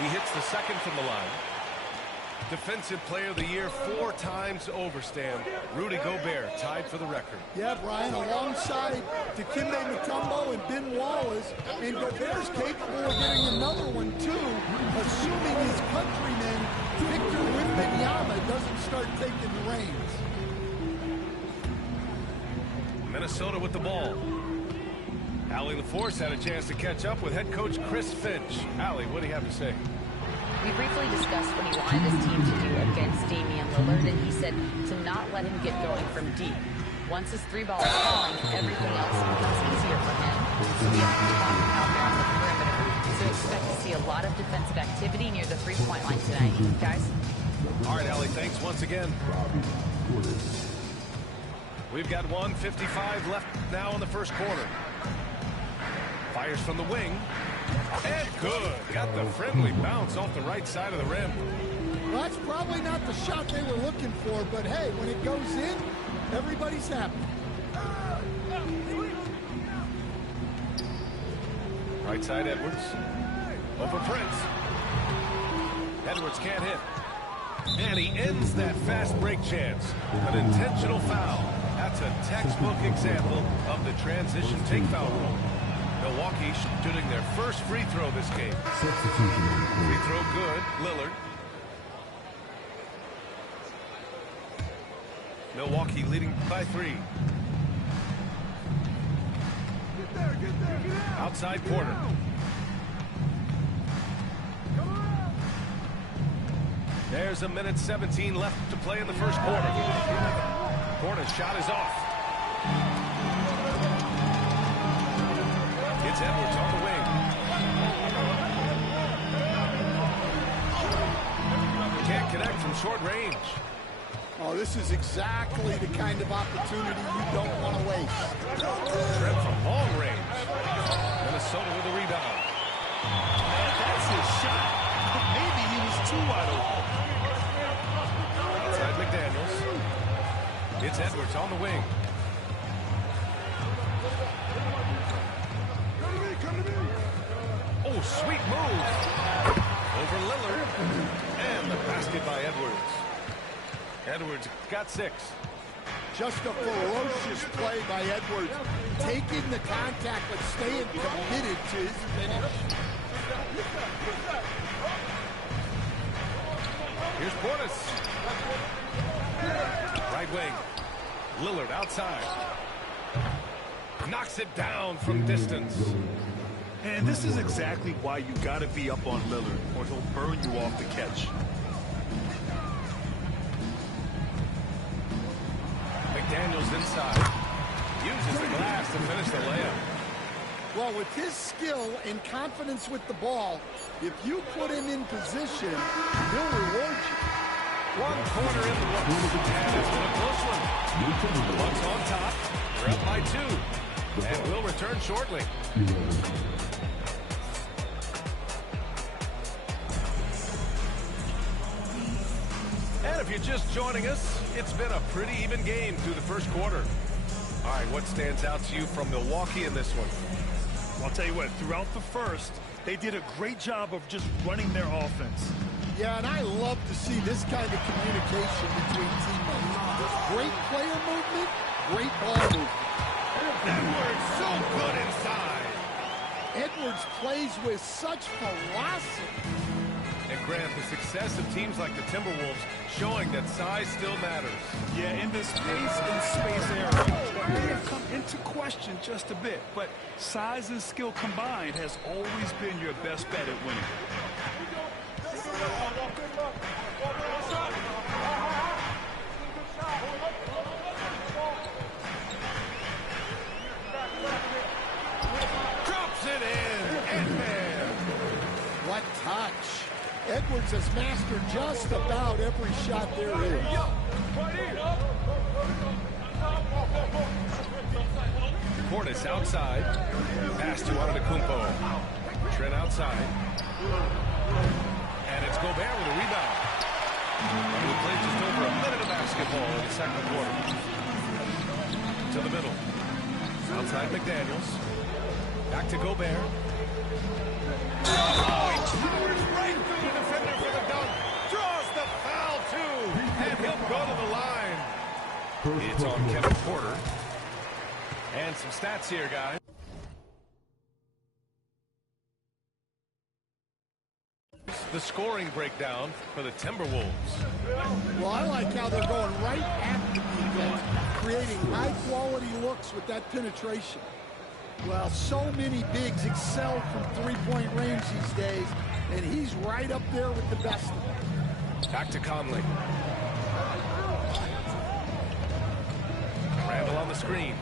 He hits the second from the line. Defensive Player of the Year 4 times over, Stan. Rudy Gobert tied for the record. Yeah, Brian, alongside Dikembe Mutombo and Ben Wallace, and Gobert's capable of getting another one, too, assuming his countryman, Victor Wembanyama, doesn't start taking the reins. Minnesota with the ball. Allie LaForce had a chance to catch up with head coach Chris Finch. Allie, what do you have to say? We briefly discussed what he wanted his team to do against Damian Lillard, and he said to not let him get going from deep. Once his three ball is falling, everything else becomes easier for him. So we have to walk him out there on the perimeter. So expect to see a lot of defensive activity near the three-point line tonight. Guys? All right, Allie, thanks once again. We've got 1:55 left now in the first quarter. Fires from the wing. And good. Got the friendly bounce off the right side of the rim. Well, that's probably not the shot they were looking for, but hey, when it goes in, everybody's happy. Right side Edwards. Over Prince. Edwards can't hit. And he ends that fast break chance. An intentional foul. That's a textbook example of the transition take foul rule. Milwaukee shooting their first free throw this game. Free throw good. Lillard. Milwaukee leading by 3. Get there, get out. Outside Porter. There's 1:17 left to play in the first quarter. Porter's shot is off. It's Edwards on the wing. Can't connect from short range. Oh, this is exactly the kind of opportunity you don't want to waste. Trey from long range. Minnesota with a rebound. Man, that's his shot. Maybe he was too wide open. Outside McDaniels. It's Edwards on the wing. Oh, sweet move. Over Lillard. And the basket by Edwards. Edwards got 6. Just a ferocious play by Edwards. Taking the contact, but staying committed to his finish. Here's Portis. Right wing. Lillard outside. Knocks it down from distance. And this is exactly why you got to be up on Lillard, or he'll burn you off the catch. McDaniels inside. Uses the glass to finish the layup. Well, with his skill and confidence with the ball, if you put him in position, he'll reward you. One corner in the books. And it's been a close one. The Bucks on top. They're up by 2. And will return shortly. And if you're just joining us, it's been a pretty even game through the first quarter. All right, what stands out to you from Milwaukee in this one? I'll tell you what, throughout the first, they did a great job of just running their offense. Yeah, and I love to see this kind of communication between teammates. Great player movement, great ball movement. Edwards so good inside. Edwards plays with such velocity. And Grant, the success of teams like the Timberwolves showing that size still matters. Yeah, in this pace and space era, it may have come into question just a bit, but size and skill combined has always been your best bet at winning. Drops it in. And man. What touch. Edwards has mastered just about every shot there is. Portis outside. Pass to Antetokounmpo. Trent outside. And it's Gobert with a rebound. And we played just over a minute of basketball in the second quarter. To the middle. Outside McDaniels. Back to Gobert. Oh, he towers right through It's on Kevin Porter. And some stats here, guys. The scoring breakdown for the Timberwolves. Well, I like how they're going right at the defense, creating high-quality looks with that penetration. Well, so many bigs excel from three-point range these days, and he's right up there with the best of them. Back to Conley. Randall on the screen.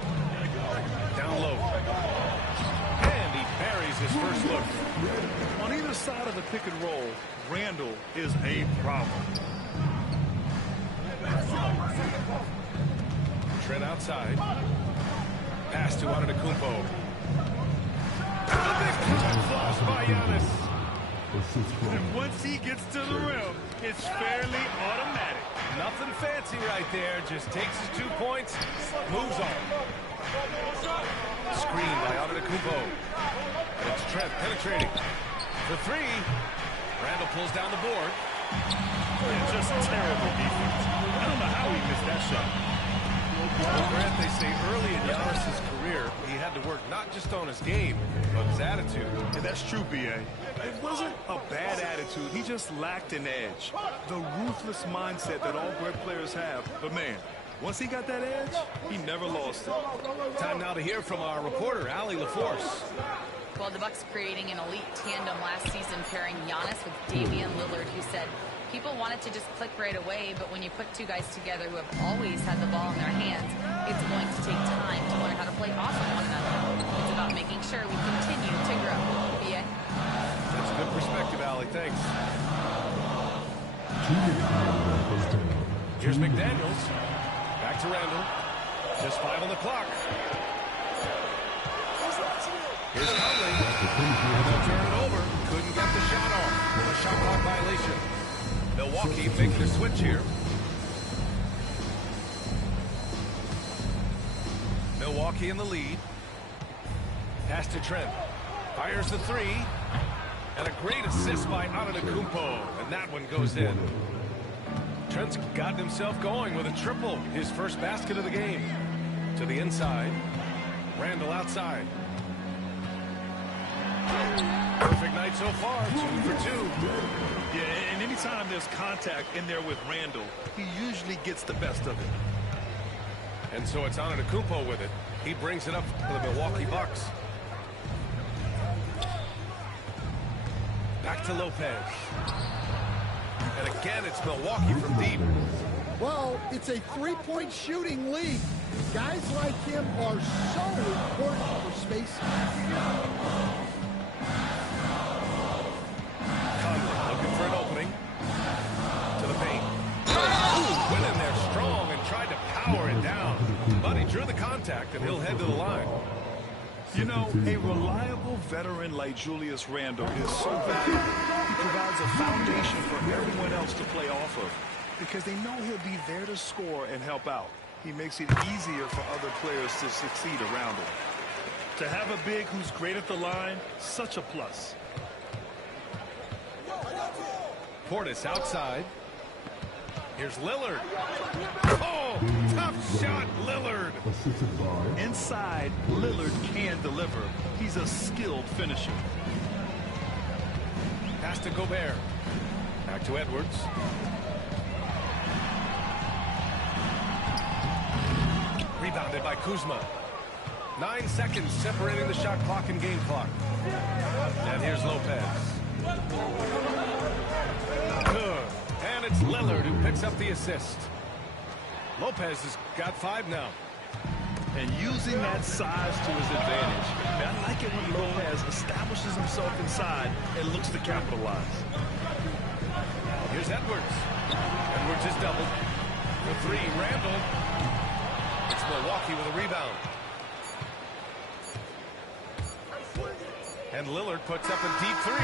Down low. And he buries his first look. On either side of the pick and roll, Randall is a problem. Trent outside. Pass to Antetokounmpo. And the big time flush by Giannis. And once he gets to the rim, it's fairly automatic. Nothing fancy right there. Just takes his 2 points, moves on. Screen by Antetokounmpo. And it's Trent penetrating. For three. Randall pulls down the board. And just terrible defense. I don't know how he missed that shot. Well, Grant, they say early in Giannis' career, he had to work not just on his game, but his attitude. Yeah, that's true, B.A. It wasn't a bad attitude. He just lacked an edge. The ruthless mindset that all great players have. But, man, once he got that edge, he never lost it. Time now to hear from our reporter, Allie LaForce. Well, the Bucks creating an elite tandem last season, pairing Giannis with Damian Lillard, who said people wanted to just click right away, but when you put two guys together who have always had the ball in their hands, it's going to take time to learn how to play off of one another. It's about making sure we continue to grow. B.A.? That's a good perspective, Allie. Thanks. Here's McDaniels. Back to Randall. Just 5 on the clock. Here's Conley. And they'll turn it over. Couldn't get the shot off. With a shot clock violation. Milwaukee making a switch here. Milwaukee in the lead. Pass to Trent. Fires the three. And a great assist by Antetokounmpo. And that one goes in. Trent's gotten himself going with a triple. His first basket of the game. To the inside. Randall outside. Perfect night so far. 2 for 2. Yeah, and anytime there's contact in there with Randall, he usually gets the best of it. And so it's Antetokounmpo with it. He brings it up for the Milwaukee Bucks. Back to Lopez. And again, it's Milwaukee from deep. Well, it's a three-point shooting league. Guys like him are so important for spacing. Looking for an opening. To the paint. Ooh, went in there strong and tried to power it down. But he drew the contact, and he'll head to the line. You know, a reliable veteran like Julius Randle is so valuable. He provides a foundation for everyone else to play off of because they know he'll be there to score and help out. He makes it easier for other players to succeed around him. To have a big who's great at the line, such a plus. Portis outside. Here's Lillard. Oh, tough shot, Lillard. Inside, Lillard can deliver. He's a skilled finisher. Pass to Gobert. Back to Edwards. Rebounded by Kuzma. 9 seconds separating the shot clock and game clock. And here's Lopez. Good. And it's Lillard who picks up the assist. Lopez has got 5 now. And using that size to his advantage. I like it when Lopez establishes himself inside and looks to capitalize. Here's Edwards. Edwards is doubled. For 3, Randall. It's Milwaukee with a rebound. And Lillard puts up a deep 3.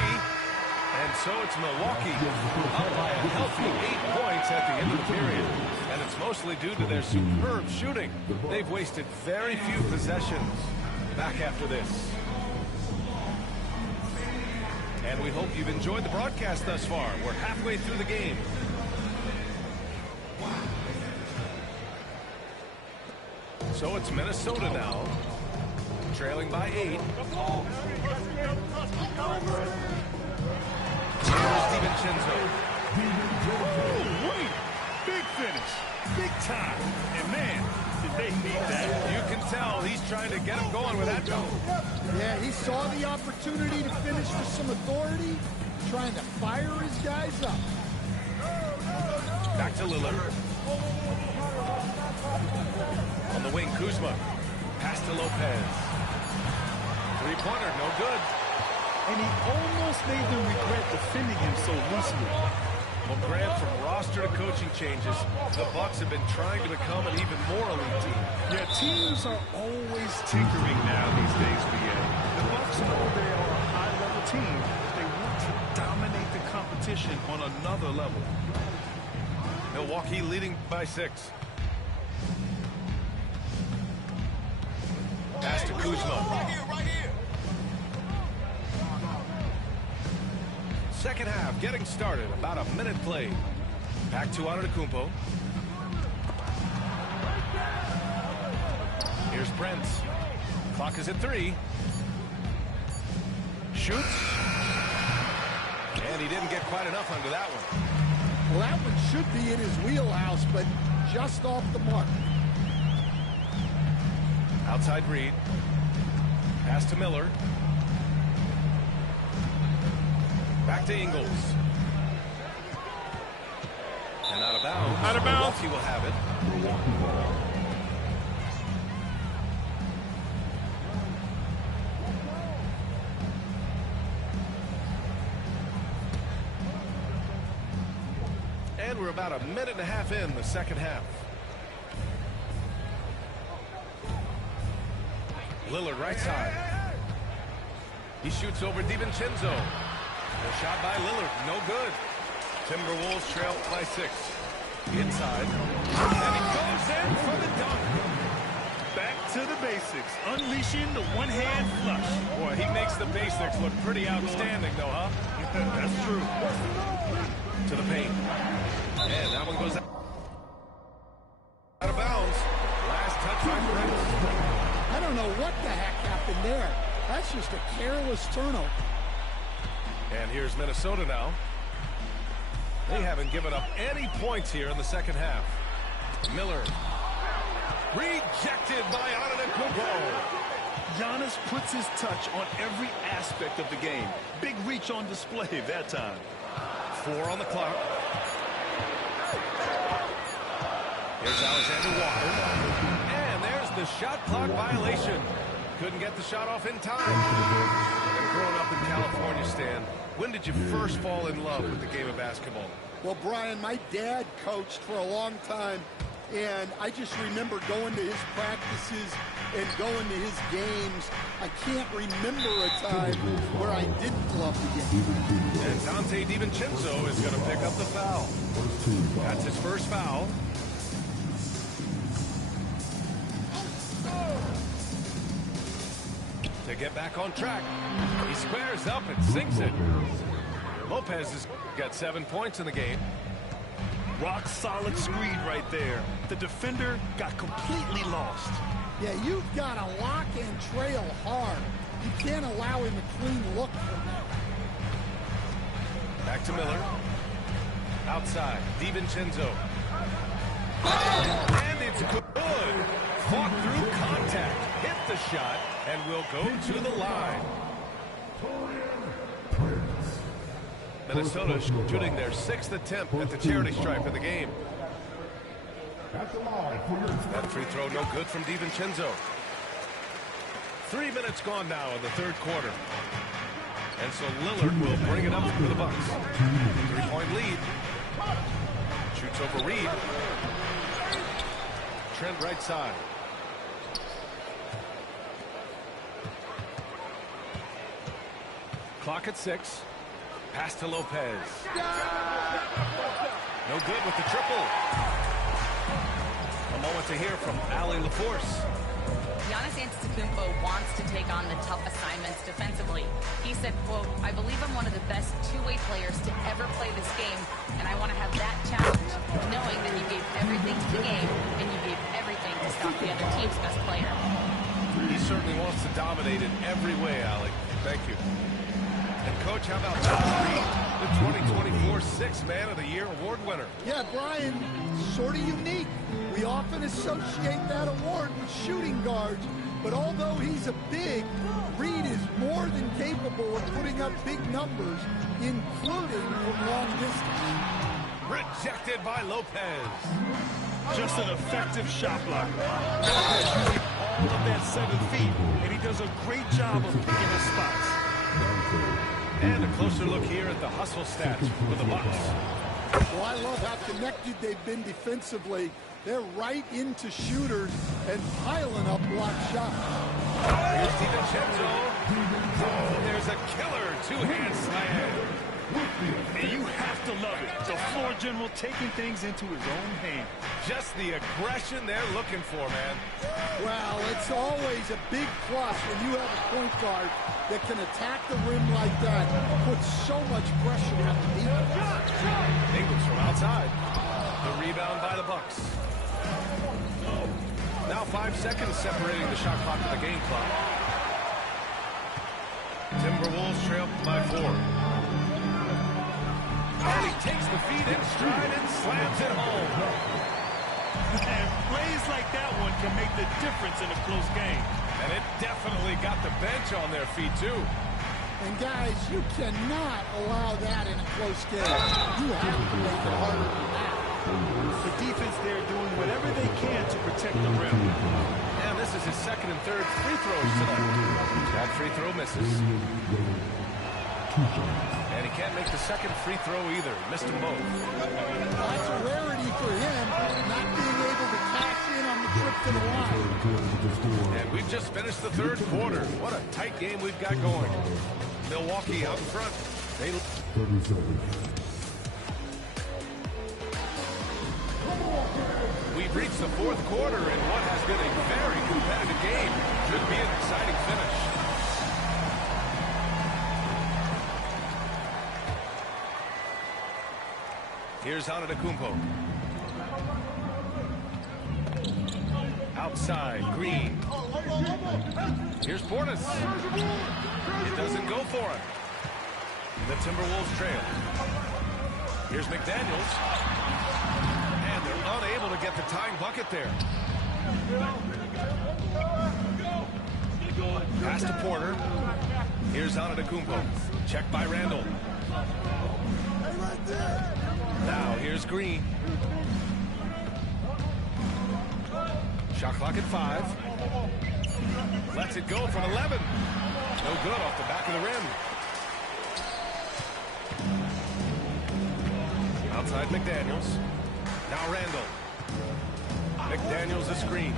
And so it's Milwaukee up by a healthy 8 points at the end of the period. And it's mostly due to their superb shooting. They've wasted very few possessions. Back after this. And we hope you've enjoyed the broadcast thus far. We're halfway through the game. So it's Minnesota now, trailing by 8. Here's DiVincenzo. Oh, wait. Big finish. Big time. And man, did they need that. You can tell he's trying to get him going with that goal. Yeah, he saw the opportunity to finish with some authority, trying to fire his guys up. Back to Lillard. On the wing, Kuzma. Pass to Lopez. Three-pointer, no good. And he almost made them regret defending him so loosely. Well, Grant, from roster to coaching changes, the Bucks have been trying to become an even more elite team. Yeah, teams are always tinkering now these days, BA. The Bucks know they are a high-level team, but they want to dominate the competition on another level. Milwaukee leading by 6. Pass to Kuzma. Right here. Second half getting started. About a minute played. Back to Antetokounmpo. Here's Brent. Clock is at 3. Shoots. And he didn't get quite enough under that one. Well, that one should be in his wheelhouse, but just off the mark. Outside Reed. Pass to Miller. Back to Ingles. And out of bounds. Out of bounds. Milwaukee will have it. And we're about a minute and a half in the second half. Lillard right side. He shoots over DiVincenzo. The shot by Lillard, no good. Timberwolves trail by 6. Inside. And he goes in for the dunk. Back to the basics, unleashing the one-hand flush. Boy, he makes the basics look pretty outstanding, though, huh? That's true. To the paint. And that one goes out of bounds. Last touch by Prince. I don't know what the heck happened there. That's just a careless turnover. And here's Minnesota now. They haven't given up any points here in the second half. Miller. Rejected by Antetokounmpo. Giannis puts his touch on every aspect of the game. Big reach on display that time. 4 on the clock. Here's Alexander Walker. And there's the shot clock violation. Couldn't get the shot off in time. And growing up in California, Stan, when did you first fall in love with the game of basketball? Well, Brian, my dad coached for a long time, and I just remember going to his practices and going to his games. I can't remember a time where I didn't love the game. And Dante DiVincenzo is going to pick up the foul. That's his first foul. To get back on track, he squares up and sinks it. Lopez has got 7 points in the game. Rock solid screen right there. The defender got completely lost. Yeah, you've got to lock and trail hard. You can't allow him a clean look from that. Back to Miller. Outside, DiVincenzo. And it's good. Fought through contact. Hit the shot and will go to the line. Minnesota shooting their 6th attempt at the charity stripe of the game. That free throw no good from DiVincenzo. 3 minutes gone now in the third quarter. And so Lillard will bring it up for the Bucks. 3-point lead. Shoots over Reed. Trent right side. Clock at 6. Pass to Lopez. No good with the triple. A moment to hear from Allie LaForce. Giannis Antetokounmpo wants to take on the tough assignments defensively. He said, quote, "I believe I'm one of the best two-way players to ever play this game, and I want to have that challenge, knowing that you gave everything to the game and you gave everything to stop the other team's best dominated every way, Alec. Thank you. And, Coach, how about Josh Reed, the 2024 Sixth Man of the Year award winner? Yeah, Brian, sort of unique. We often associate that award with shooting guards, but although he's a big, Reed is more than capable of putting up big numbers, including from long distance. Rejected by Lopez. Just an effective shot blocker. Lopez using all of that 7 feet, and he does a great job of picking his spots. And a closer look here at the hustle stats for the Bucks. Well, I love how connected they've been defensively. They're right into shooters and piling up block shots. Here's DiVincenzo. Oh, there's a killer two-hand slam. And you have to love it. The floor general taking things into his own hands. Just the aggression they're looking for, man. Well, it's always a big plus when you have a point guard that can attack the rim like that, put so much pressure on the defense. Ingles from outside. The rebound by the Bucks. Now 5 seconds separating the shot clock to the game clock. Timberwolves trail by 4. And he takes the feet in stride and slams it home. And plays like that one can make the difference in a close game. And it definitely got the bench on their feet, too. And, guys, you cannot allow that in a close game. You have to make it harder than that. The defense there doing whatever they can to protect the rim. And this is his second and third free throws tonight. That free throw misses. And he can't make the second free throw either. Missed them both. That's a rarity for him, not being able to cash in on the trip to the line. And we've just finished the third quarter. What a tight game we've got going. Milwaukee out in front. We've reached the fourth quarter in what has been a very competitive game. Should be an exciting finish. Here's Antetokounmpo. Outside, Green. Here's Portis. It doesn't go for him. The Timberwolves trail. Here's McDaniels. And they're unable to get the tying bucket there. Pass to Porter. Here's Antetokounmpo. Check by Randall. Now here's Green. Shot clock at 5. Lets it go from 11. No good off the back of the rim. Outside McDaniels. Now Randall. McDaniels a screen.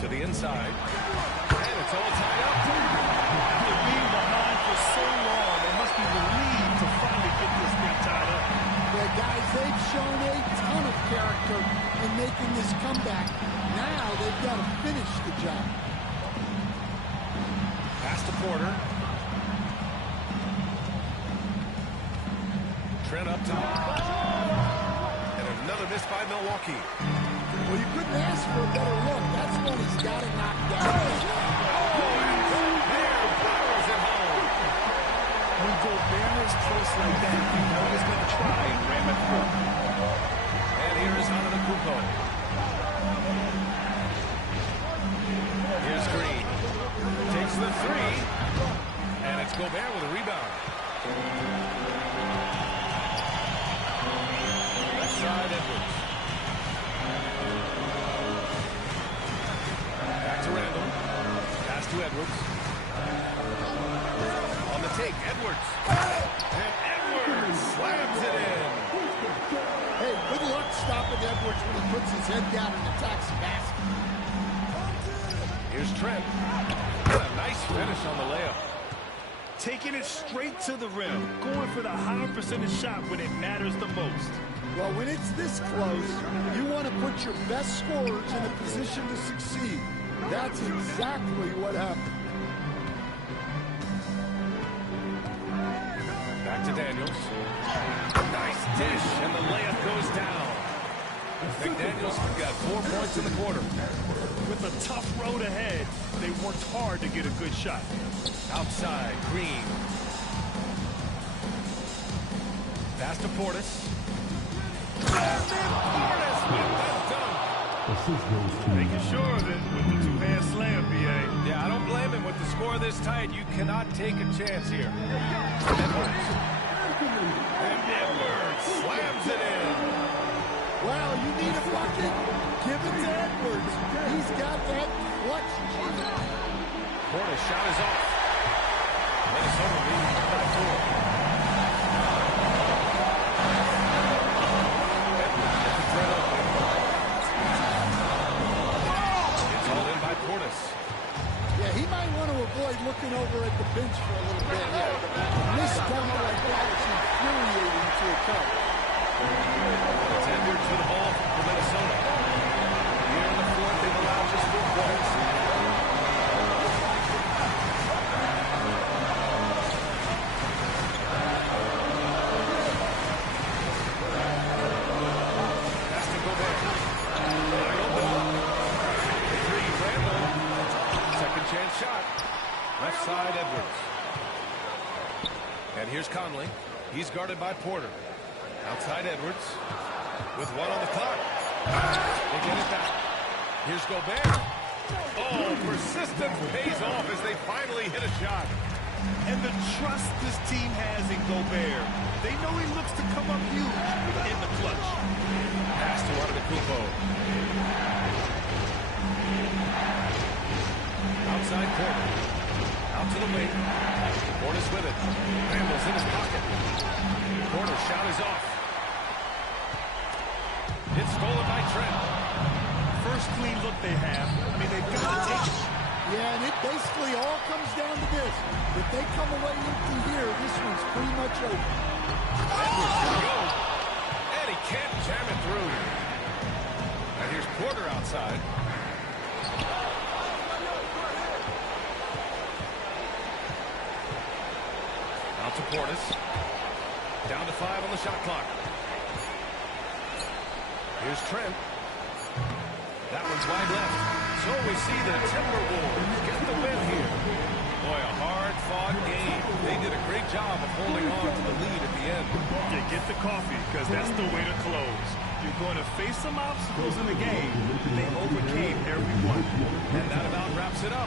To the inside. And it's all tied up. After being behind for so long, they must be relieved to finally get this thing tied up. Yeah, guys, they've shown a ton of character in making this comeback. Now they've got to finish the job. Pass to Porter. Trent up top. And another miss by Milwaukee. Well, you couldn't ask for a better look. That's when he's got to knock down. When Gobert is close like that, you know he's going to try and ram it through. And here is Antetokounmpo. Here's Green. Takes the 3. And it's Gobert with a rebound. Left side, Edwards. Back to Randall. Pass to Edwards. On the take, Edwards. And Edwards slams it in. Hey, good luck stopping Edwards when he puts his head down and attacks the basket. Here's Trent. What a nice finish on the layup. Taking it straight to the rim. Going for the higher percentage shot when it matters the most. Well, when it's this close, you want to put your best scorers in a position to succeed. That's exactly what happened. Back to Daniels. Nice dish, and the layup goes down. McDaniels got 4 points in the quarter. With a tough road ahead, they worked hard to get a good shot. Outside, Green. Pass to Portis. And then Portis with that dunk. Making sure of it with the two-hand slam, B.A. Yeah, I don't blame him. With the score this tight, you cannot take a chance here. Edwards. And Edwards slams it in. Well, you need a bucket, give it to Edwards. He's got that clutch. Portis shot is off. Minnesota leading by 4. It's all in by Portis. Yeah, he might want to avoid looking over at the bench for a little bit. Yeah. This dunk like that is infuriating to a coach. It's Edwards for the ball for Minnesota. Here in the fourth, they've allowed just 4 points. Has to go back. Wide open. The three, Randall. Second chance shot. Left side, Edwards. And here's Conley. He's guarded by Porter. Outside Edwards with 1 on the clock. They get it back. Here's Gobert. Oh, persistence pays off as they finally hit a shot. And the trust this team has in Gobert. They know he looks to come up huge in the clutch. Pass to Antetokounmpo. Outside Porter. Out to the wing. Porter's with it. Randall's in his pocket. Porter's shot is off. It's stolen by Trent. First clean look they have. I mean, they've got to take it. Yeah, and it basically all comes down to this. If they come away empty here, this one's pretty much over. Edwards can go. And he can't jam it through. And here's Porter outside. Out to Portis. Down to 5 on the shot clock. Here's Trent. That one's wide left. So we see the Timberwolves get the win here. Boy, a hard-fought game. They did a great job of holding on to the lead at the end. Yeah, get the coffee, because that's the way to close. You're going to face some obstacles in the game. They overcame every one. And that about wraps it up.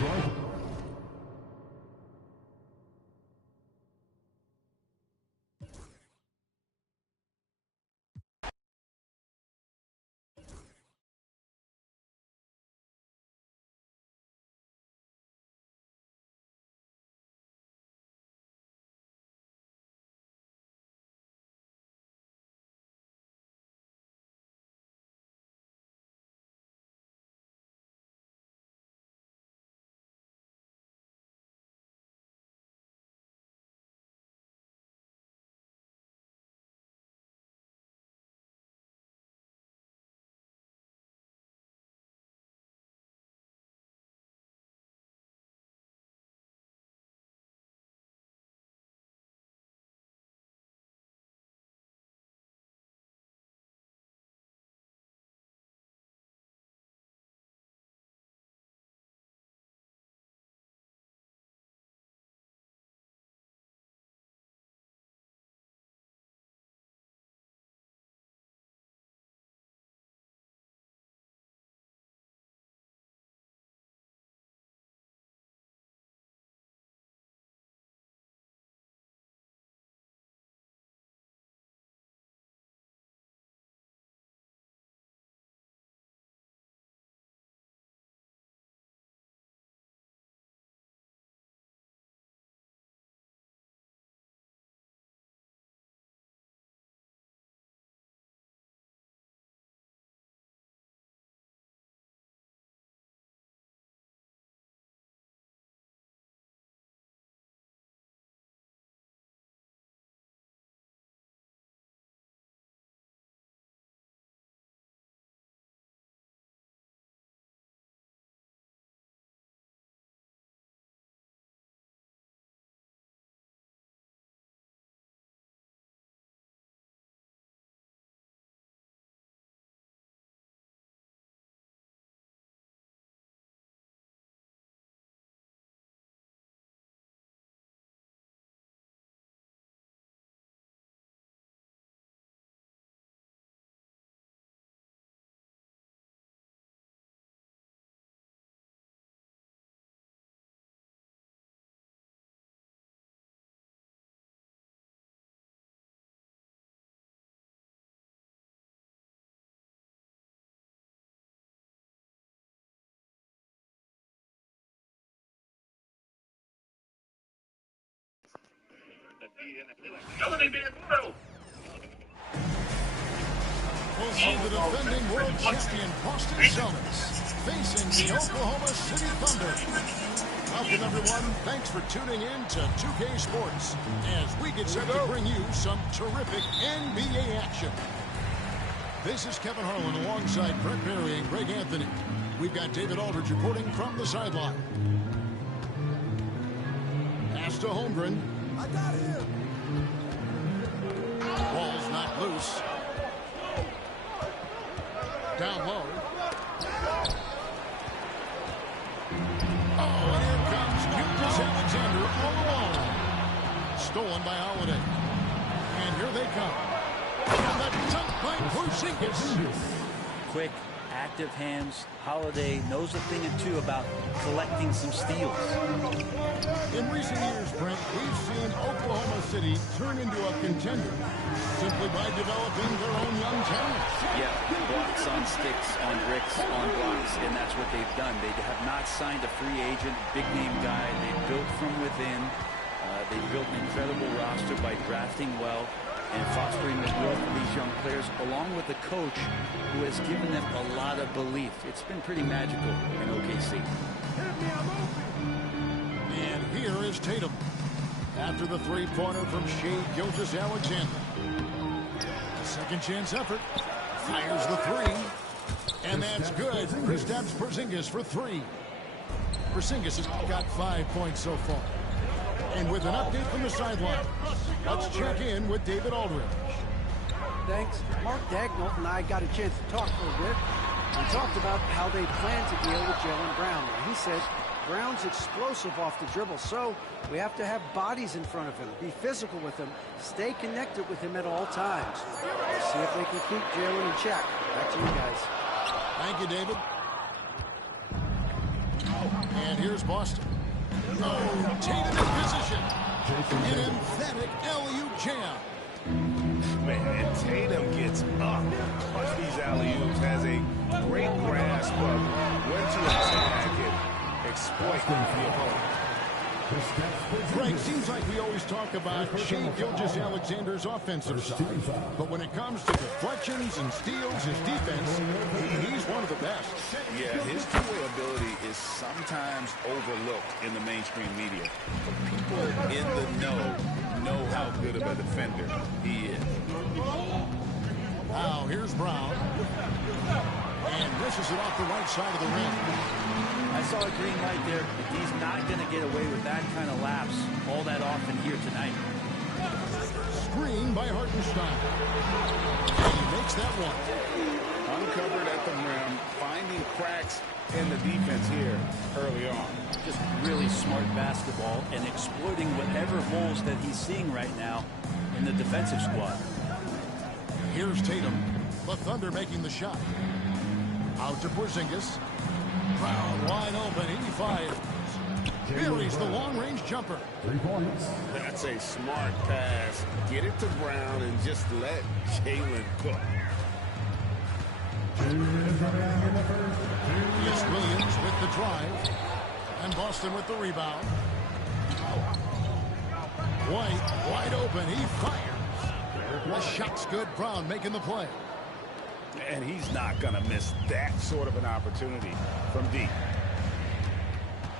We'll see the defending world champion Boston Celtics facing the Oklahoma City Thunder. Welcome, everyone. Thanks for tuning in to 2K Sports as we get set to bring you some terrific NBA action. This is Kevin Harlan alongside Brett Berry and Greg Anthony. We've got David Aldridge reporting from the sideline. Pass to Holmgren. I got him. Ball's not loose. Down low. Oh, and here comes Gilgeous Alexander all alone. Stolen by Holiday. And here they come. And the dunk by Porzingis. Quick, active hands. Holiday knows a thing or two about collecting some steals. In recent years, Brent, we've seen Oklahoma City turn into a contender simply by developing their own young talent. Yeah, blocks on sticks, on bricks, on blocks, and that's what they've done. They have not signed a free agent, big-name guy. They've built from within. They've built an incredible roster by drafting well and fostering the growth of these young players, along with a coach who has given them a lot of belief. It's been pretty magical in OKC. And here is Tatum. After the three-pointer from Shai Gilgeous-Alexander. A second chance effort. Fires the three. And that's good. Kristaps Porzingis for three. Porzingis has got 5 points so far. And with an update from the sideline, let's check in with David Aldridge. Thanks. Mark Dagnall and I got a chance to talk for a bit. We talked about how they plan to deal with Jaylen Brown. He said Brown's explosive off the dribble, so we have to have bodies in front of him, be physical with him, stay connected with him at all times. Let's see if they can keep Jaylen in check. Back to you guys. Thank you, David. And here's Boston. Oh, Tatum in position. An emphatic alley-oop jam. Man, and Tatum gets up on these alley-oops, has a great grasp of when to attack and exploit the opponent. Greg, seems like we always talk about Shai Gilgeous-Alexander's offensive side, but when it comes to deflections and steals, his defense, he's one of the best. Yeah, his two-way ability is sometimes overlooked in the mainstream media. But people in the know how good of a defender he is. Now, here's Brown. And dishes it off the right side of the rim. I saw a green light there. He's not going to get away with that kind of lapse all that often here tonight. Screen by Hartenstein. And he makes that one. Uncovered at the rim, finding cracks in the defense here early on. Just really smart basketball and exploiting whatever holes that he's seeing right now in the defensive squad. Here's Tatum. The Thunder making the shot. Out to Porzingis. Brown wide open. He fires. Buries the long-range jumper. 3 points. That's a smart pass. Get it to Brown and just let Jaylen cook. 2 minutes remaining in the first. Yes, Williams with the drive. And Boston with the rebound. White wide open. He fires. The shot's good. Brown making the play. And he's not going to miss that sort of an opportunity from deep.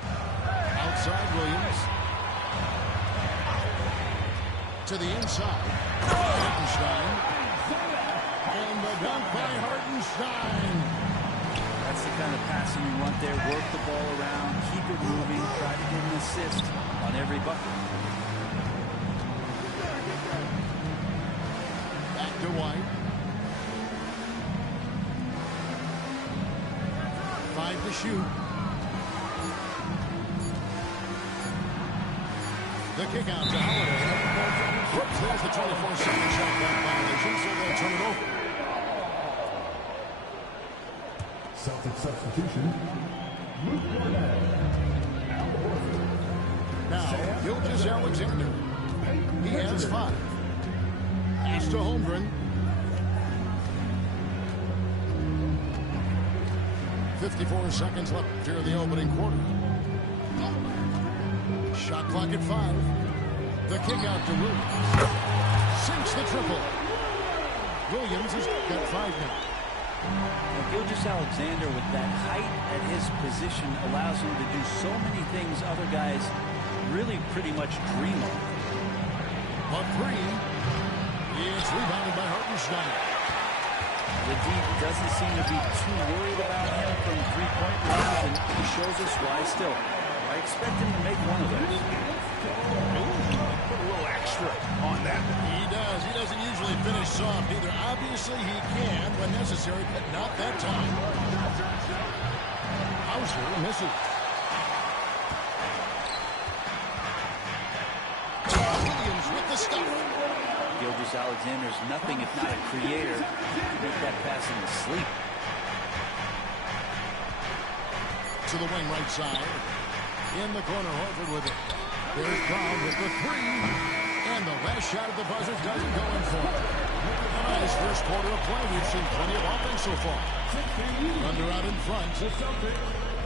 Outside Williams. To the inside. Hartenstein. And the dunk by Hartenstein. That's the kind of passing you want there. Work the ball around, keep it moving, try to get an assist on every bucket. Back to White. 5 to shoot. The kick out to Holiday. Whoops, there's the 24-second shot clock violation, so they'll turn it over. Celtic substitution. Luke Cornell. Now, Gilgeous-Alexander. He has 5. Pass to Holmgren. 54 seconds left here in the opening quarter. Shot clock at 5. The kick out to Williams. Sinks the triple. Williams has got 5 now. Gilgeous-Alexander, with that height at his position, allows him to do so many things other guys really pretty much dream of. A three. It's rebounded by Hartenstein. The D doesn't seem to be too worried about him from three-point range, and he shows us why still. I expect him to make one of those. Put a little extra on that. He does. He doesn't usually finish soft either. Obviously, he can when necessary, but not that time. Hauser misses. Williams with the stuff. Gilgeous-Alexander's nothing if not a creator. Make that pass in his sleep. To the wing right side. In the corner, Horford with it. There's Brown with the three. And the last shot at the buzzer doesn't go in for him. A nice first quarter of play. We've seen plenty of offense so far. Thunder out in front.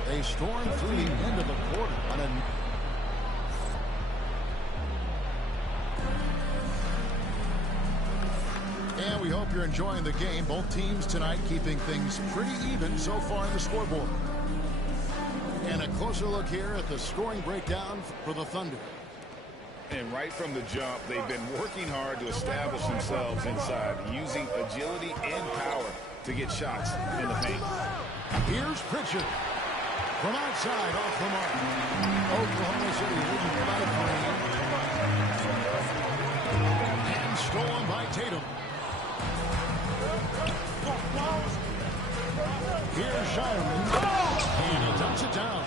They storm through the end of the quarter on a... And we hope you're enjoying the game. Both teams tonight keeping things pretty even so far in the scoreboard. And a closer look here at the scoring breakdown for the Thunder. And right from the jump, they've been working hard to establish themselves inside, using agility and power to get shots in the paint. Here's Pritchard. From outside, off the mark. Oklahoma City leading by 3. And stolen by Tatum. Here's Shireman. And he dumps it down.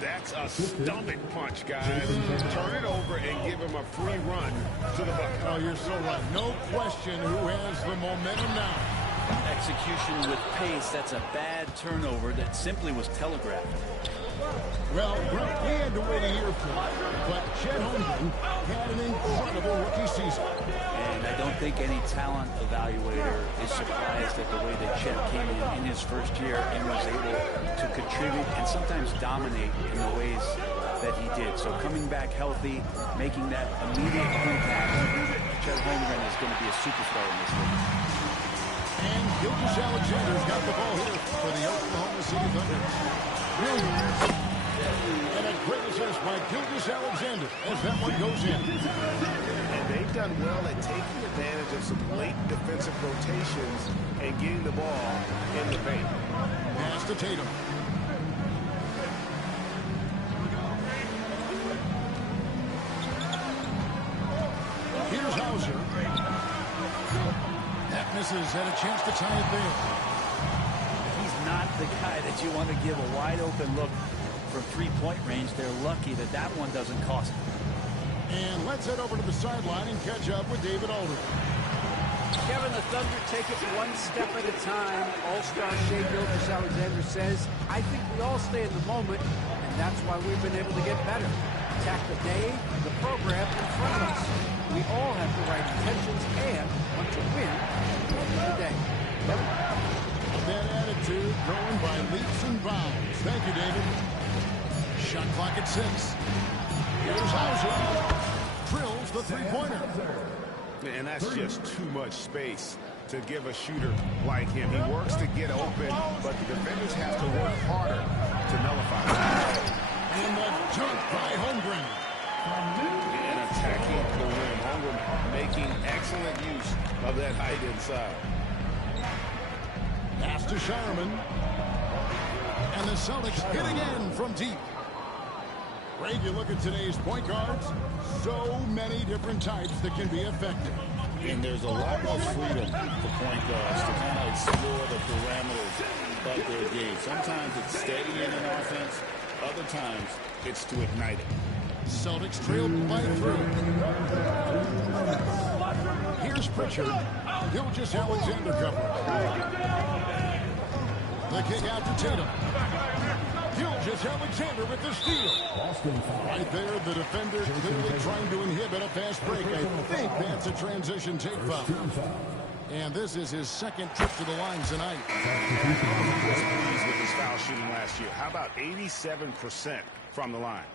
That's a stomach punch, guys. Turn it over and give him a free run to the bucket. Oh, you're so right. No question who has the momentum now. Execution with pace, that's a bad turnover that simply was telegraphed. Well, we had to wait a year for it, but Chet Holmgren had an incredible rookie season. And I don't think any talent evaluator is surprised at the way that Chet came in his first year and was able to contribute and sometimes dominate in the ways that he did. So coming back healthy, making that immediate impact, Chet Holmgren is going to be a superstar in this league. And Gilgeous-Alexander's got the ball here for the Oklahoma City Thunder. And a great assist by Gilgeous-Alexander as that one goes in. And they've done well at taking advantage of some late defensive rotations and getting the ball in the paint. Pass to Tatum. Here's Hauser. That misses, had a chance to tie it there. He's not the guy that you want to give a wide open look from three-point range. They're lucky that that one doesn't cost them. And let's head over to the sideline and catch up with David Aldridge. Kevin, the Thunder take it one step at a time. All-star Shai Gilgeous-Alexander says, I think we all stay in the moment, and that's why we've been able to get better. Attack the day, the program in front of us. We all have the right intentions and want to win at the end of the day. That attitude going by leaps and bounds. Thank you, David. Shot clock at 6. Here's Hauser. Drills the three-pointer. And that's just too much space to give a shooter like him. He works to get open, but the defenders have to work harder to nullify it. And the dunk by Holmgren. And attacking the rim. Holmgren making excellent use of that height inside. Pass to Shireman. And the Celtics hit again from deep. Ray, you look at today's point guards, so many different types that can be effective. And there's a lot more freedom for point guards to kind of explore the parameters of their game. Sometimes it's steadying an offense. Other times it's to ignite it. Celtics trail by 3. Here's Pritchard. Gilgeous-Alexander cover. The kick out to Tatum. Gilgeous-Alexander with the steal. Right there, the defender clearly trying to inhibit a fast break. I think that's a transition take foul. And this is his second trip to the line tonight. Pleased with his foul shooting last year. How about 87% from the line?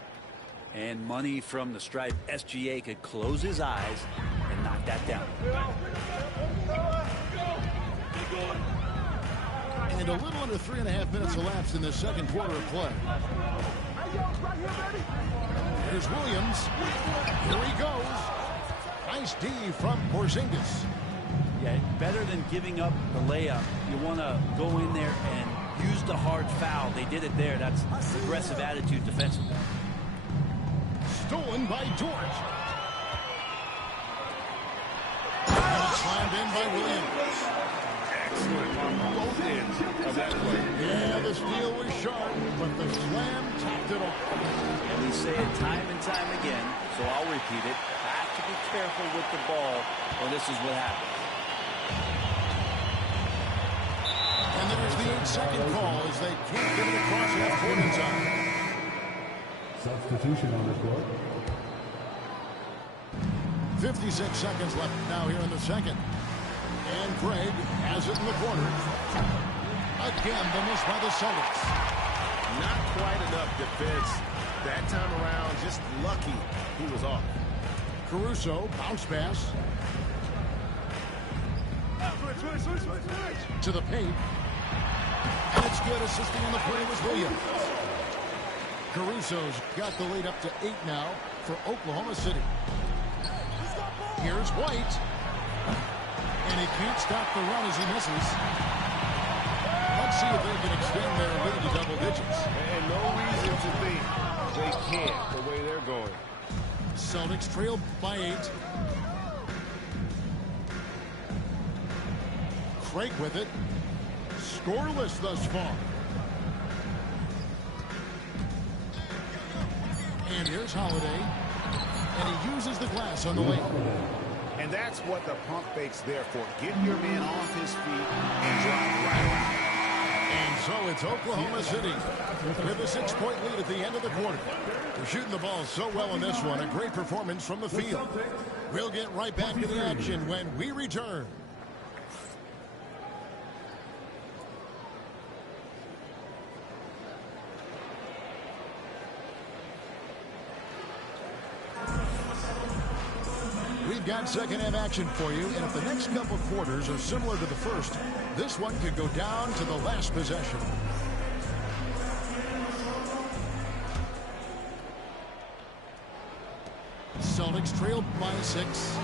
And money from the stripe SGA could close his eyes and knock that down. And a little under 3.5 minutes elapsed in the second quarter of play. Here's Williams. Here he goes. Nice D from Porzingis. Yeah, better than giving up the layup. You want to go in there and use the hard foul. They did it there. That's aggressive attitude defensively. Stolen by George. And it's slammed in by Williams. Excellent on both ends of that play. Yeah, the steal was sharp, but the slam topped it off. And we say it time and time again, so I'll repeat it. Have to be careful with the ball, or this is what happens. And there's the 8-second call as they can't get it across half-court in time. Substitution on the court. 56 seconds left now here in the second. And Craig has it in the corner. Again, the miss by the Celtics. Not quite enough defense that time around. Just lucky he was off. Caruso, bounce pass. To the paint. And it's good. Assisting on the play was Williams. Caruso's got the lead up to 8 now for Oklahoma City. Here's White. And he can't stop the run as he misses. Let's see if they can extend their lead to double digits. And no reason to think they can't the way they're going. Celtics trail by 8. Craig with it. Scoreless thus far. And here's Holiday. And he uses the glass on the lane. And that's what the pump fake's there for. Get your man off his feet and drive right around. And so it's Oklahoma City with a 6-point lead at the end of the quarter. They're shooting the ball so well in this one. A great performance from the field. We'll get right back to the action when we return. We've got second-half action for you, and if the next couple quarters are similar to the first, this one could go down to the last possession. Celtics trail by 6.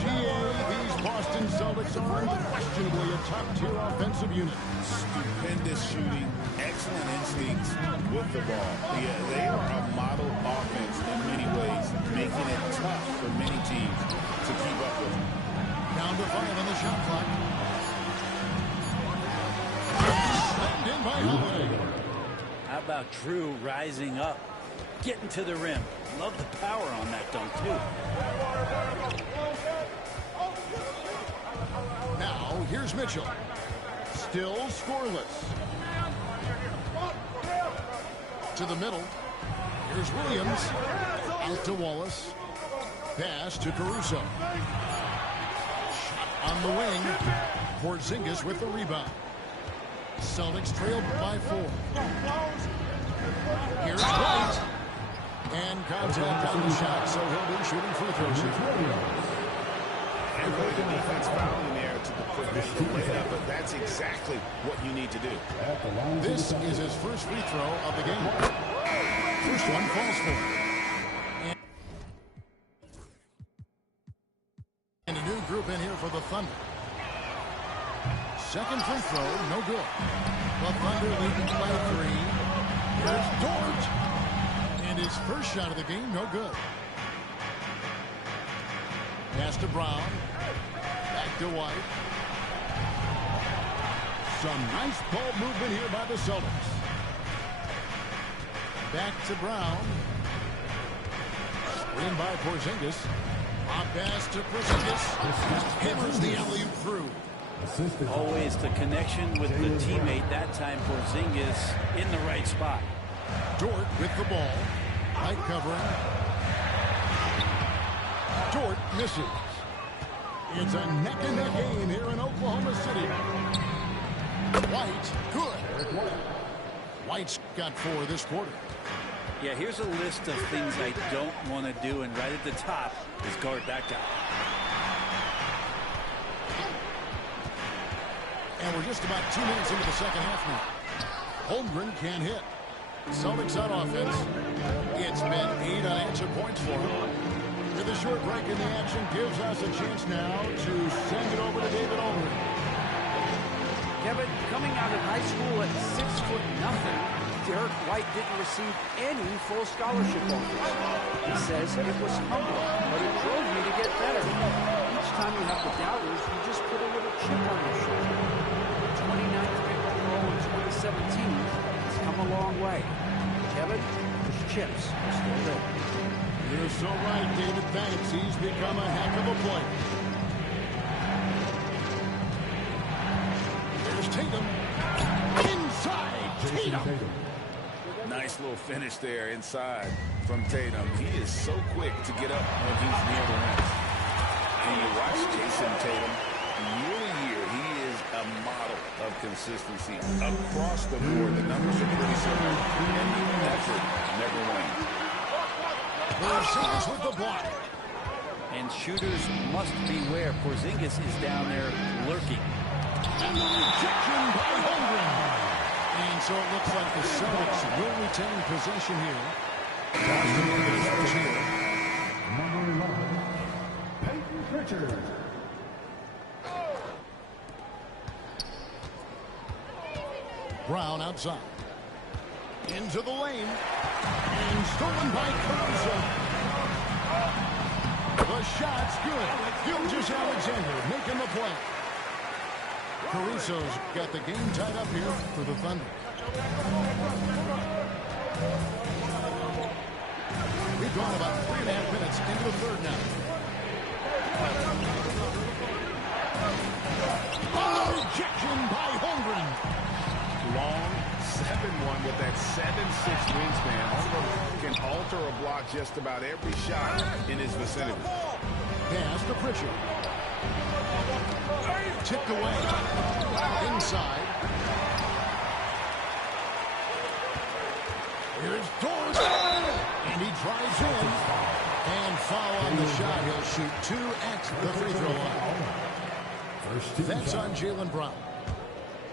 These Boston Celtics are unquestionably a top-tier offensive unit. Stupendous shooting, excellent instincts with the ball. Yeah, they are a model offense in many ways, making it tough for many teams to keep up with them. Down to 5 on the shot clock. Slammed in by Holiday. How about Drew rising up, getting to the rim? Love the power on that dunk, too. Now, here's Mitchell. Still scoreless. To the middle. Here's Williams. Out to Wallace. Pass to Caruso. Shot on the wing. Porzingis with the rebound. Celtics trailed by 4. Here's White. And contact on the shot, so he'll be shooting free throws here. And really the defense fouling there to prevent the layup, but that's exactly what you need to do. This is his first free throw of the game. First one falls for him. And a new group in here for the Thunder. Second free throw, no good. The Thunder leading by 3. Here's Dort. And his first shot of the game, no good. Pass to Brown. Back to White. Some nice ball movement here by the Celtics. Back to Brown. Screen by Porzingis. On pass to Porzingis. Hammers the alley-oop through. Always the connection with the teammate. That time Porzingis in the right spot. Dort with the ball. White covering. Dort misses. It's a neck-and-neck game here in Oklahoma City. White, good. White's got 4 this quarter. Yeah, here's a list of things I don't want to do, and right at the top is guard that guy. And we're just about 2 minutes into the second half now. Holmgren can't hit. Celtics on offense. It's been 8 unanswered points for him. With a short break in the action gives us a chance now to send it over to David Holmgren. Kevin, coming out of high school at 6'0", Derek White didn't receive any full scholarship offers. He says it was humbling, but it drove me to get better. Each time you have the doubters, you just put a little chip on your shoulder. 29th pick overall in 2017 has come a long way. Kevin, those chips are still there. You're so right, David. Thanks. He's become a heck of a player. There's Tatum. Inside, Tatum. Nice little finish there inside from Tatum. He is so quick to get up when he's near the rim. And you watch Jason Tatum, year to year, he is a model of consistency. Across the board, the numbers are pretty similar, and the effort never wanes. Porzingis with the block. And shooters must beware. Porzingis is down there lurking. And the rejection by Holmgren. And so it looks like the Celtics will retain possession here. Number 11, Peyton Pritchard. Brown outside. Into the lane. And stolen by Caruso. The shot's good. Gilgeous-Alexander making the play. Caruso's got the game tied up here for the Thunder. We've gone about 3.5 minutes into the third now. Oh, rejection by Holmgren. Long 7-1 with that 7'6" wingspan. Holmgren can alter or block just about every shot in his vicinity. Pass to Pritchard. Tipped away. Inside. Here's Dort. And he drives in. And foul on the shot. He'll shoot 2 at the free throw line. That's on Jaylen Brown.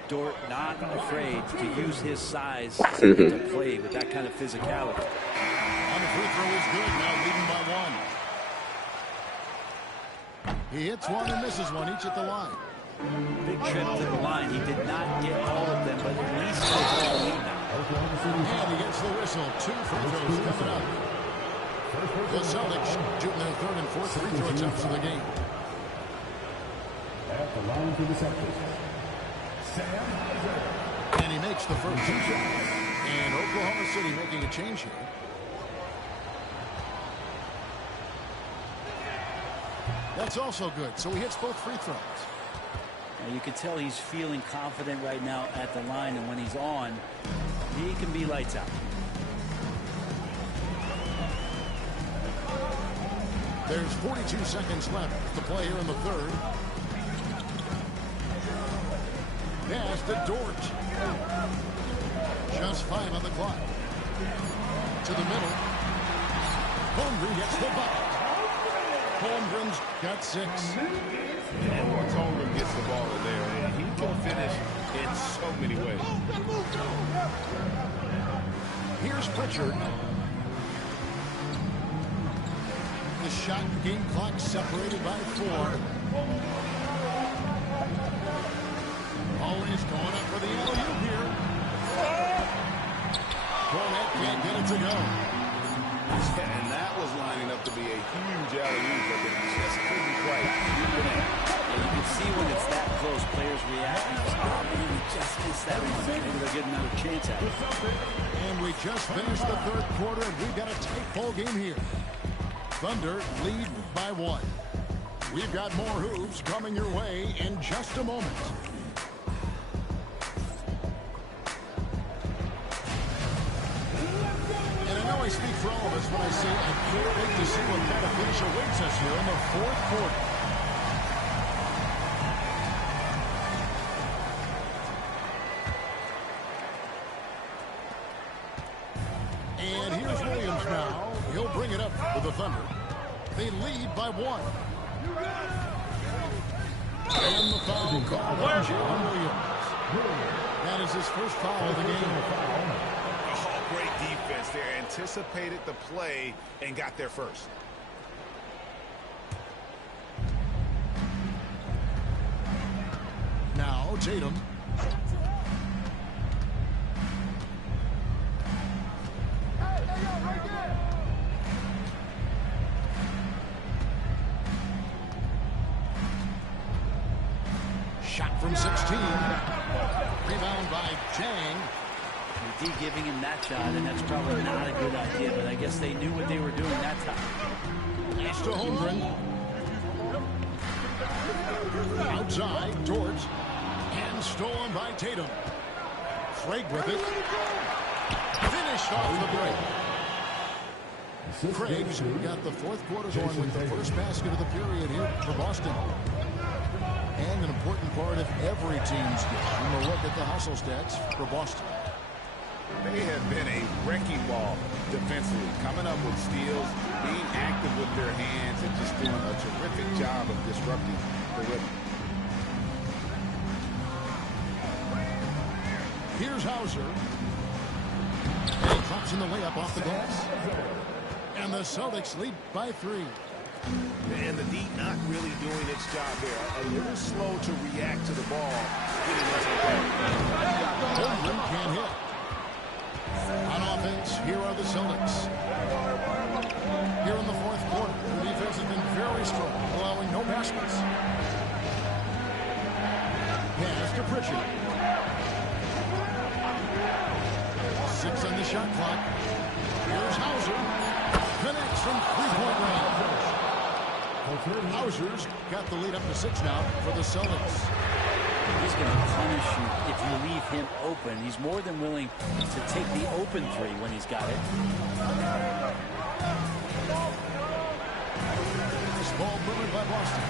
Dort not afraid to use his size to play with that kind of physicality. And the free throw is good. Now leading by 1. He hits one and misses one, each at the line. Big trip to the line. He did not get all of them, but at least he's got a lead now. And he gets the whistle. 2 free throws coming up. The Celtics shooting their 3rd and 4th free throw attempts of the game. At the line for the Celtics, Sam. And he makes the first 2 shots. And Oklahoma City making a change here. That's also good. So he hits both free throws. Now you can tell he's feeling confident right now at the line, and when he's on, he can be lights out. There's 42 seconds left to play here in the third. Pass to Dort. Just 5 on the clock. To the middle. Holmgren gets the bucket. Holmgren's got 6. And once Holmgren gets the ball in there, he can finish in so many ways. Here's Pritchard. The shot game clock separated by 4. Always going up for the alley-oop here. Cornette can't get it to go. And that was lining up to be a huge alley-oop, but they just couldn't quite keep it in. And you can see when it's that close, players react. Oh, man, we just missed that one. Maybe they'll get another chance at it. And we just finished the third quarter, and we've got a tight ball game here. Thunder lead by 1. We've got more hoops coming your way in just a moment. I speak for all of us when I say I can't wait to see what kind of finish awaits us here in the fourth quarter. And here's Now he'll bring it up for the Thunder. They lead by 1. And the foul called on John Williams. That is his first foul of the game. Oh, great defense there. Anticipated the play and got there first. Now Tatum. Shot from 16. Rebound by Jang. D giving him that shot, and that's probably not a good idea, but I guess they knew what they were doing that time. Pass to Holmgren. Outside, towards, and stolen by Tatum. Craig with it. Finished off the break. Craig's got the fourth quarter going with the first basket of the period here for Boston. And an important part of every team's game. We'll look at the hustle stats for Boston. They have been a wrecking ball defensively, coming up with steals, being active with their hands, and just doing a terrific job of disrupting the rhythm. Here's Hauser. And he drops in the layup off the glass. And the Celtics lead by 3. And the D not really doing its job there. A little slow to react to the ball. Holmgren can't hit. On offense, here are the Celtics. Here in the fourth quarter, the defense has been very strong, allowing no baskets. Pass to Pritchard. 6 on the shot clock. Here's Hauser. Connects from three-point range. Hauser's got the lead up to 6 now for the Celtics. He's going to punish you if you leave him open. He's more than willing to take the open 3 when he's got it. This ball moved by Boston.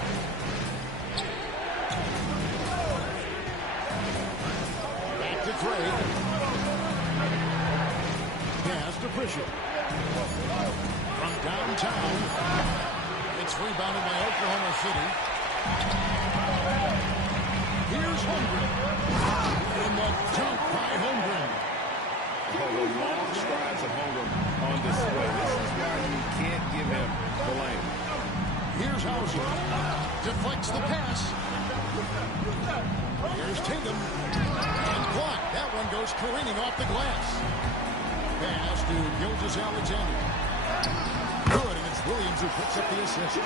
Back to Trey. Pass to Pritchard. From downtown. It's rebounded by Oklahoma City. Here's Holmgren. And the dunk by Holmgren. Oh, the long strides of Holmgren on display. This is why you can't give him the lane. Here's Hauser. Deflects the pass. Here's Tatum. And blocked. That one goes careening off the glass. Pass to Gilgeous-Alexander. Good, and it's Williams who picks up the assist.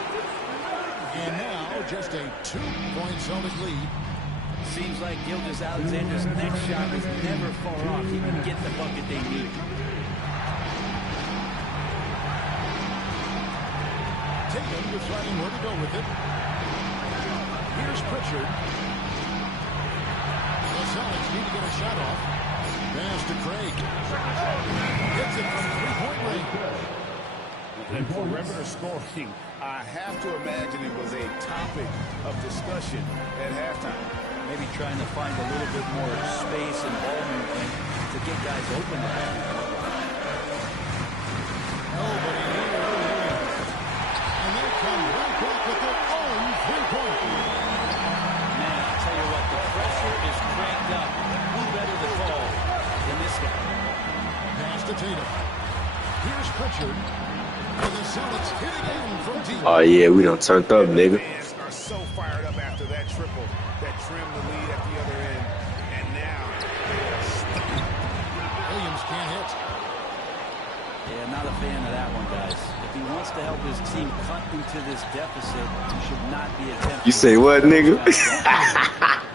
And now just a 2-point Celtic lead. Seems like Gilgeous-Alexander's next shot was never far off. He can get the bucket they need. Tatum deciding where to go with it. Here's Pritchard. The Celtics need to get a shot off. Pass to Craig. Gets it from three-point range. And perimeter scoring, I have to imagine it was a topic of discussion at halftime. Maybe trying to find a little bit more space and ball movement to get guys open there. Nobody here. And they come right back with their own three-point. Man, I'll tell you what, the pressure is cranked up. Who better to call than this guy? Pass to Tatum. Here's Pritchard. And the Celtics hit again from deep. Oh yeah, we done turned up, nigga. Fans are so fired up after that triple that trimmed the lead at the other end. And now they are stuck. Williams can't hit. Yeah, not a fan of that one, guys. If he wants to help his team cut into this deficit, he should not be attempting. You say what, nigga?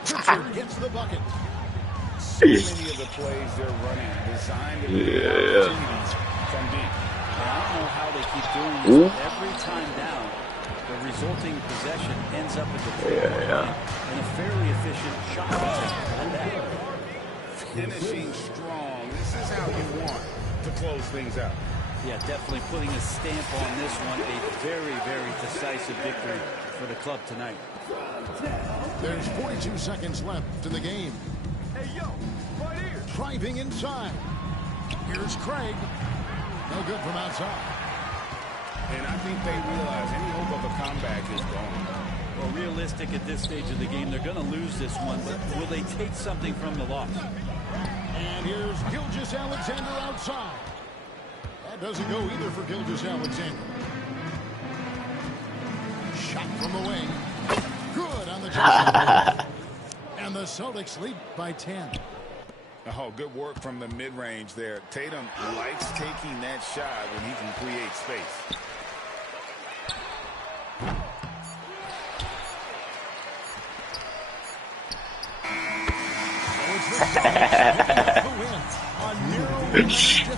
Pritchard gets the bucket. So many of the plays they're running designed to be opportunities from deep. I don't know how they keep doing this. Every time down, the resulting possession ends up at the three-point line in a fairly efficient shot attempt at that. Finishing strong. This is how you want to close things out. Yeah, definitely putting a stamp on this one. A very, very decisive victory for the club tonight. There's 42 seconds left in the game. Hey, yo, right here. Driving inside. Here's Craig. No good from outside. And I think they realize any hope of a comeback is gone. Well, realistic at this stage of the game, they're going to lose this one, but will they take something from the loss? And here's Gilgeous-Alexander outside. That doesn't go either for Gilgeous-Alexander. Shot from the wing. Good on the Jackson. And the Celtics lead by 10. Oh, good work from the mid-range there. Tatum likes taking that shot when he can create space.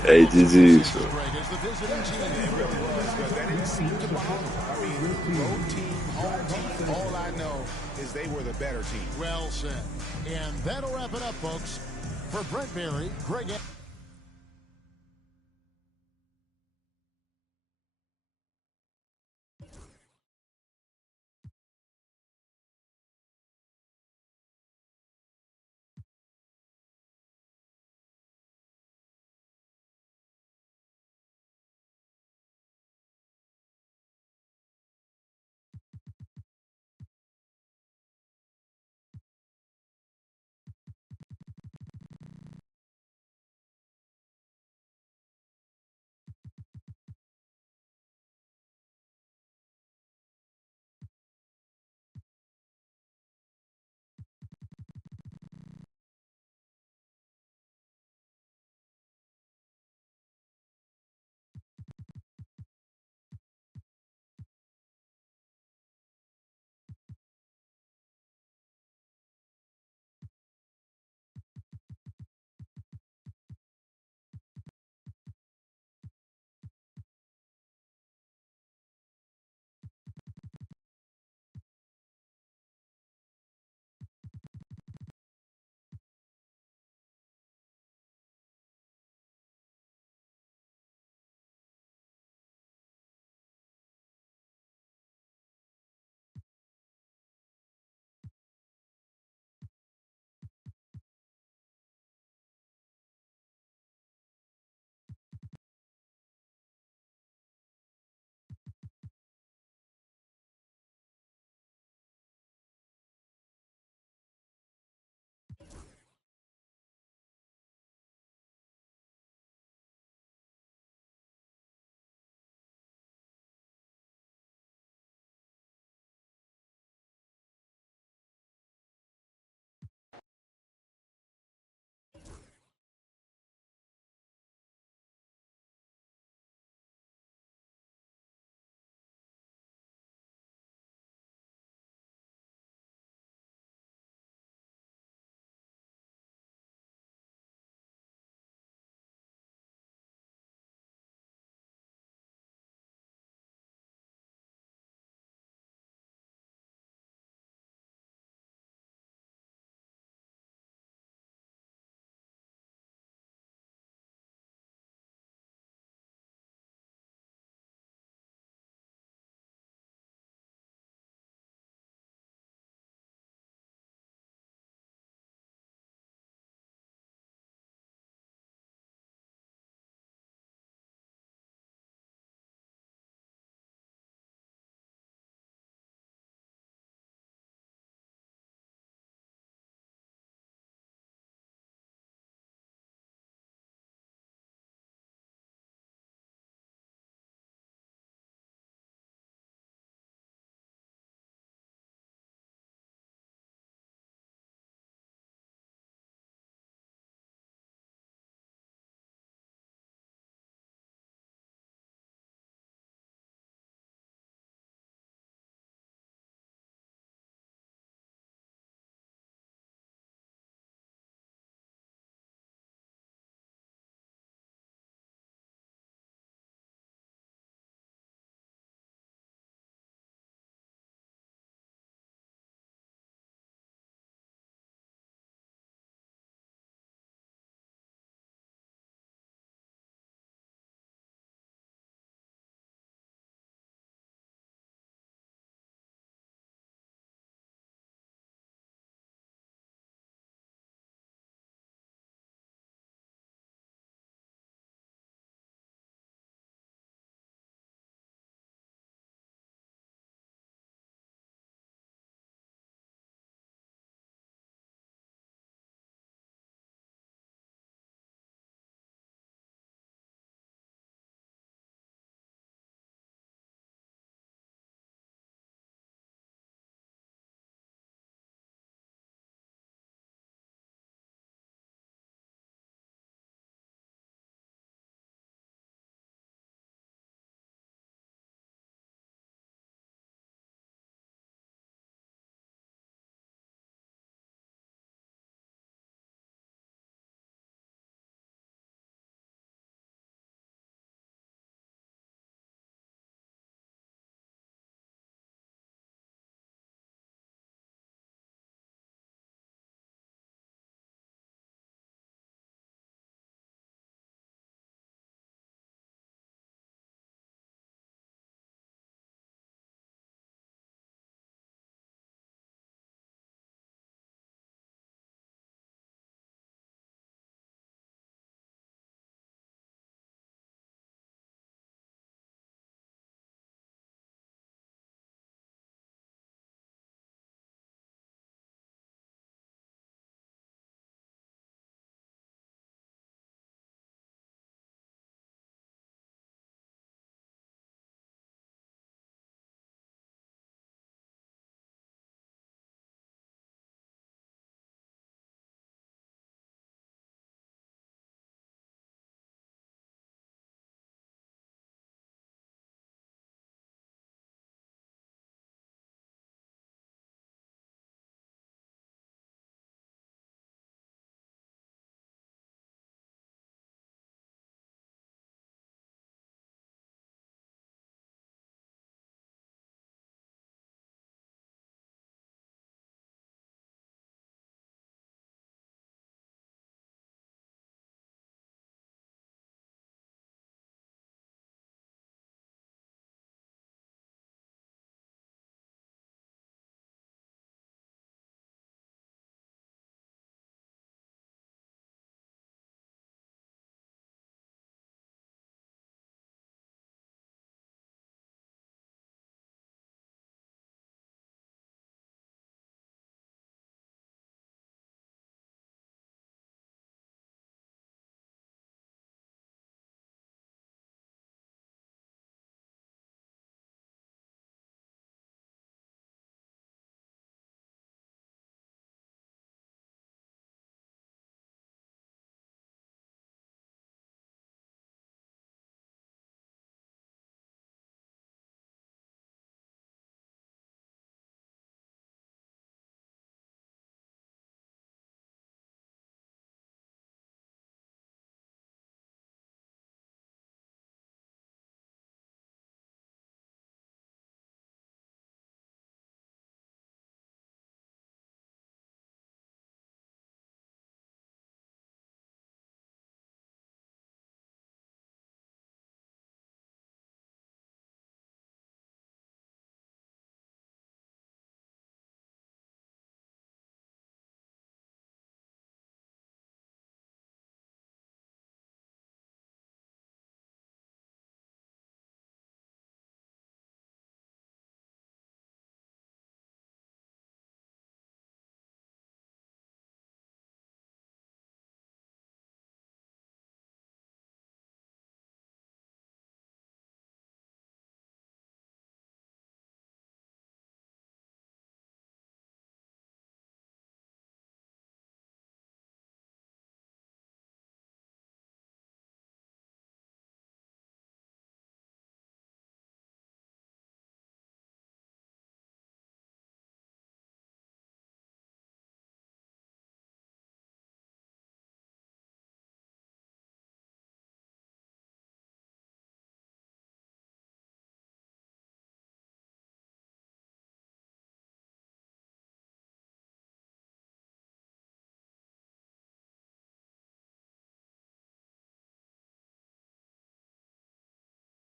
Hey, Jesus. It really was, but that didn't seem to bother. I mean, road team, home team, all I know is they were the better team. Well said. And that'll wrap it up, folks. For Brent Berry, Greg...